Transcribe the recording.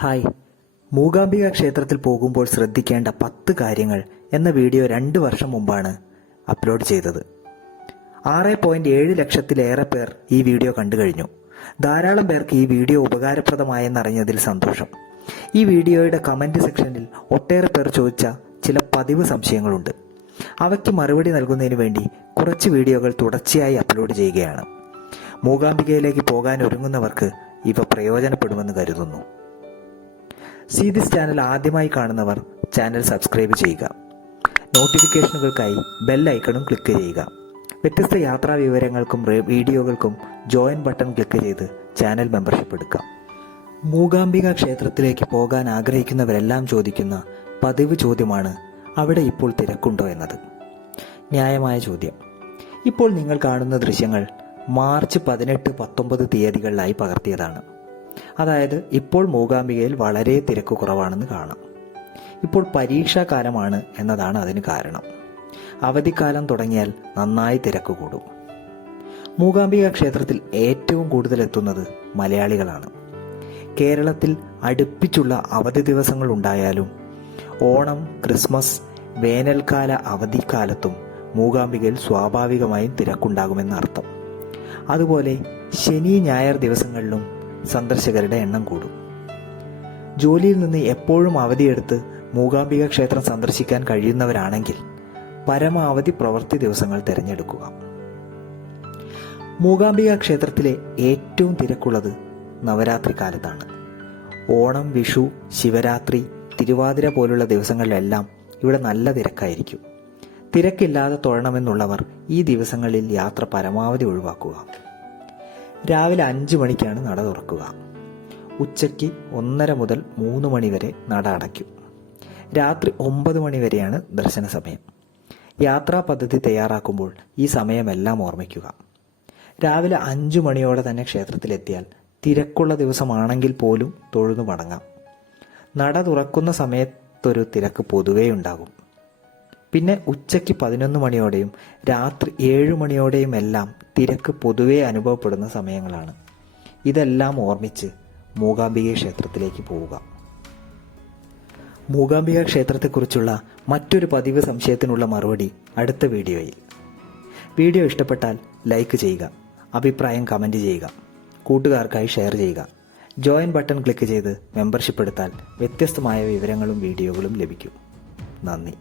Hi, Mookambika ക്ഷേത്രത്തിൽ പോകുമ്പോൾ ശ്രദ്ധിക്കേണ്ട 10 കാര്യങ്ങൾ എന്ന വീഡിയോ 2 വർഷം മുമ്പാണ് അപ്ലോഡ് ചെയ്തത്. 6.7 ലക്ഷത്തിലേറെ പേർ ഈ വീഡിയോ കണ്ടു കഴിഞ്ഞു. ധാരാളം പേർക്ക് ഈ വീഡിയോ ഉപകാരപ്രദമായെന്നറിഞ്ഞതിൽ സന്തോഷം. ഈ വീഡിയോയുടെ കമന്റ് സെക്ഷനിൽ ഒട്ടേറെ പേർ ചോദിച്ച ചില പതിവ് സംശയങ്ങളുണ്ട്. അവയ്ക്ക് മറുപടി നൽകുന്നതിന് വേണ്ടി കുറച്ച് വീഡിയോകൾ തുടർച്ചയായി അപ്ലോഡ് ചെയ്യുകയാണ്. മൂകാംബികയിലേക്ക് പോകാൻ ഒരുങ്ങുന്നവർക്ക് ഇവ പ്രയോജനപ്പെടുമെന്ന് കരുതുന്നു. ദിസ് ചാനൽ ആദ്യമായി കാണുന്നവർ ചാനൽ സബ്സ്ക്രൈബ് ചെയ്യുക. നോട്ടിഫിക്കേഷനുകൾക്കായി ബെൽ ഐക്കണും ക്ലിക്ക് ചെയ്യുക. വ്യത്യസ്ത യാത്രാ വിവരങ്ങൾക്കും വീഡിയോകൾക്കും ജോയിൻ ബട്ടൺ ക്ലിക്ക് ചെയ്ത് ചാനൽ മെമ്പർഷിപ്പ് എടുക്കാം. മൂകാംബിക ക്ഷേത്രത്തിലേക്ക് പോകാൻ ആഗ്രഹിക്കുന്നവരെല്ലാം ചോദിക്കുന്ന പതിവ് ചോദ്യമാണ്, അവിടെ ഇപ്പോൾ തിരക്കുണ്ടോ എന്നത്. ന്യായമായ ചോദ്യം. ഇപ്പോൾ നിങ്ങൾ കാണുന്ന ദൃശ്യങ്ങൾ മാർച്ച് 18, 19 തീയതികളിലായി പകർത്തിയതാണ്. അതായത് ഇപ്പോൾ മൂകാംബികയിൽ വളരെ തിരക്ക് കുറവാണെന്ന് കാണാം. ഇപ്പോൾ പരീക്ഷാകാലമാണ് എന്നതാണ് അതിന് കാരണം. അവധിക്കാലം തുടങ്ങിയാൽ നന്നായി തിരക്ക് കൂടും. മൂകാംബിക ക്ഷേത്രത്തിൽ ഏറ്റവും കൂടുതൽ എത്തുന്നത് മലയാളികളാണ്. കേരളത്തിൽ അടുപ്പിച്ചുള്ള അവധി ദിവസങ്ങൾ ഉണ്ടായാലും ഓണം, ക്രിസ്മസ്, വേനൽക്കാല അവധിക്കാലത്തും മൂകാംബികയിൽ സ്വാഭാവികമായും തിരക്കുണ്ടാകുമെന്നർത്ഥം. അതുപോലെ ശനി, ഞായർ ദിവസങ്ങളിലും സന്ദർശകരുടെ എണ്ണം കൂടും. ജോലിയിൽ നിന്ന് എപ്പോഴും അവധിയെടുത്ത് മൂകാംബിക ക്ഷേത്രം സന്ദർശിക്കാൻ കഴിയുന്നവരാണെങ്കിൽ പരമാവധി പ്രവൃത്തി ദിവസങ്ങൾ തിരഞ്ഞെടുക്കുക. മൂകാംബിക ക്ഷേത്രത്തിലെ ഏറ്റവും തിരക്കുള്ളത് നവരാത്രി കാലത്താണ്. ഓണം, വിഷു, ശിവരാത്രി, തിരുവാതിര പോലുള്ള ദിവസങ്ങളിലെല്ലാം ഇവിടെ നല്ല തിരക്കായിരിക്കും. തിരക്കില്ലാതെ തൊഴണമെന്നുള്ളവർ ഈ ദിവസങ്ങളിൽ യാത്ര പരമാവധി ഒഴിവാക്കുക. രാവിലെ 5 മണിക്കാണ് നട തുറക്കുക. ഉച്ചയ്ക്ക് 1:30 മുതൽ 3 മണി വരെ നട അടയ്ക്കും. രാത്രി 9 മണി വരെയാണ് ദർശന സമയം. യാത്രാ പദ്ധതി തയ്യാറാക്കുമ്പോൾ ഈ സമയമെല്ലാം ഓർമ്മിക്കുക. രാവിലെ 5 മണിയോടെ തന്നെ ക്ഷേത്രത്തിലെത്തിയാൽ തിരക്കുള്ള ദിവസമാണെങ്കിൽ പോലും തൊഴുതു മടങ്ങാം. നട തുറക്കുന്ന സമയത്തൊരു തിരക്ക് പൊതുവേ ഉണ്ടാകും. പിന്നെ ഉച്ചയ്ക്ക് 11 മണിയോടെയും രാത്രി 7 മണിയോടെയും എല്ലാം തിരക്ക് പൊതുവെ അനുഭവപ്പെടുന്ന സമയങ്ങളാണ്. ഇതെല്ലാം ഓർമ്മിച്ച് മൂകാംബിക ക്ഷേത്രത്തിലേക്ക് പോവുക. മൂകാംബിക ക്ഷേത്രത്തെക്കുറിച്ചുള്ള മറ്റൊരു പതിവ് സംശയത്തിനുള്ള മറുപടി അടുത്ത വീഡിയോയിൽ. വീഡിയോ ഇഷ്ടപ്പെട്ടാൽ ലൈക്ക് ചെയ്യുക, അഭിപ്രായം കമൻറ്റ് ചെയ്യുക, കൂട്ടുകാർക്കായി ഷെയർ ചെയ്യുക. ജോയിൻ ബട്ടൺ ക്ലിക്ക് ചെയ്ത് മെമ്പർഷിപ്പ് എടുത്താൽ വ്യത്യസ്തമായ വിവരങ്ങളും വീഡിയോകളും ലഭിക്കും. നന്ദി.